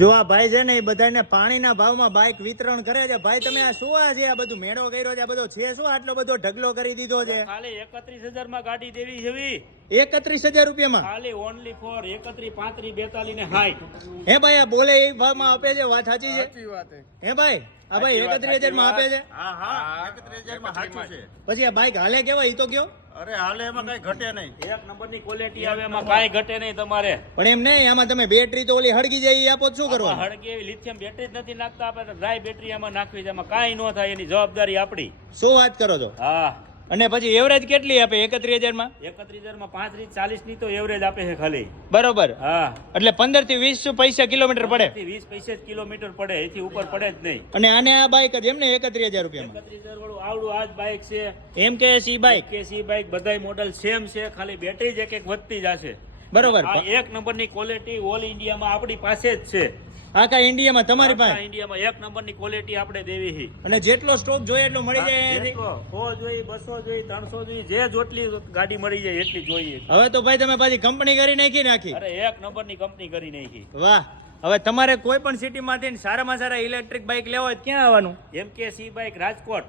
જો આ ભાઈ છે ને એ બધાને પાણીના ભાવમાં બાઇક વિતરણ કરે છે. ભાઈ તમે આ શું આ છે, આ બધું મેળો કર્યો છે, આ બધો છે શું આટલો બધો ઢગલો કરી દીધો છે? ખાલી 31,000 માં ગાડી દેવી છે. 31,000 રૂપિયામાં ખાલી ઓનલી ફોર 31, 35, 42 ને 60. હે ભાઈ આ બોલે એ ભાવમાં આપે છે? વાત સાચી છે? સાચી વાત છે. હે ભાઈ આ ભાઈ 31,000 માં આપે છે? હા હા 31,000 માં સાચું છે. પછી આ બાઇક હાલે કેવા ઈ તો કયો? અરે હાલે એમાં કઈ ઘટે નહીં. એક નંબરની ક્વોલિટી આવે, એમાં કાંઈ ઘટે નહીં તમારે. પણ એમ નહીં, આમાં તમે બેટરી તો ઓલી હળગી જાય ઈ આપો તો શું કરવાનું? હળગે એવી લિથિયમ બેટરી જ નથી નાખતા આપણે, ડ્રાય બેટરી આમાં નાખવી છે, એમાં કાંઈ ન થાય, એની જવાબદારી આપણી. શું વાત કરો છો? હા. અને પછી એવરેજ કેટલી આપે 31,000 માં? 31,000 માં 35, 40 ની તો એવરેજ આપે છે ખાલી. બરોબર. હા. એટલે 15 થી 20 પૈસા કિલોમીટર પડે. 20 પૈસા જ કિલોમીટર પડે, એથી ઉપર પડે જ નહીં. અને આને આ બાઇક જ એમ ને 31,000 રૂપિયામાં? 31,000 વાળું આવડું આ જ બાઇક છે. એમ કે સી બાઇક કેસી બાઇક બધાય મોડલ સેમ છે, ખાલી બેટરી જ એક વધતી જશે. બરોબર. આ એક નંબરની ક્વોલિટી ઓલ ઇન્ડિયામાં આપણી પાસે જ છે. આખા ઇન્ડિયામાં તમારી પાસે? ઇન્ડિયામાં એક નંબરની ક્વોલિટી આપણે દેવી છે. અને જેટલો સ્ટોક જોઈએ એટલો મળી જાય? જેટલો 100 જોઈએ, 200 જોઈએ, 300 જોઈએ, જે જોટલી ગાડી મળી જાય એટલી જોઈએ. હવે તો ભાઈ તમે પાછી કંપની કરી નાખી. અરે એક નંબરની કંપની કરી નાખી. વાહ. હવે તમારે કોઈ પણ સિટી માંથી સારામાં સારા ઇલેક્ટ્રિક બાઇક લેવા હોય તો ક્યાં આવવાનું? MKC bike Rajkot.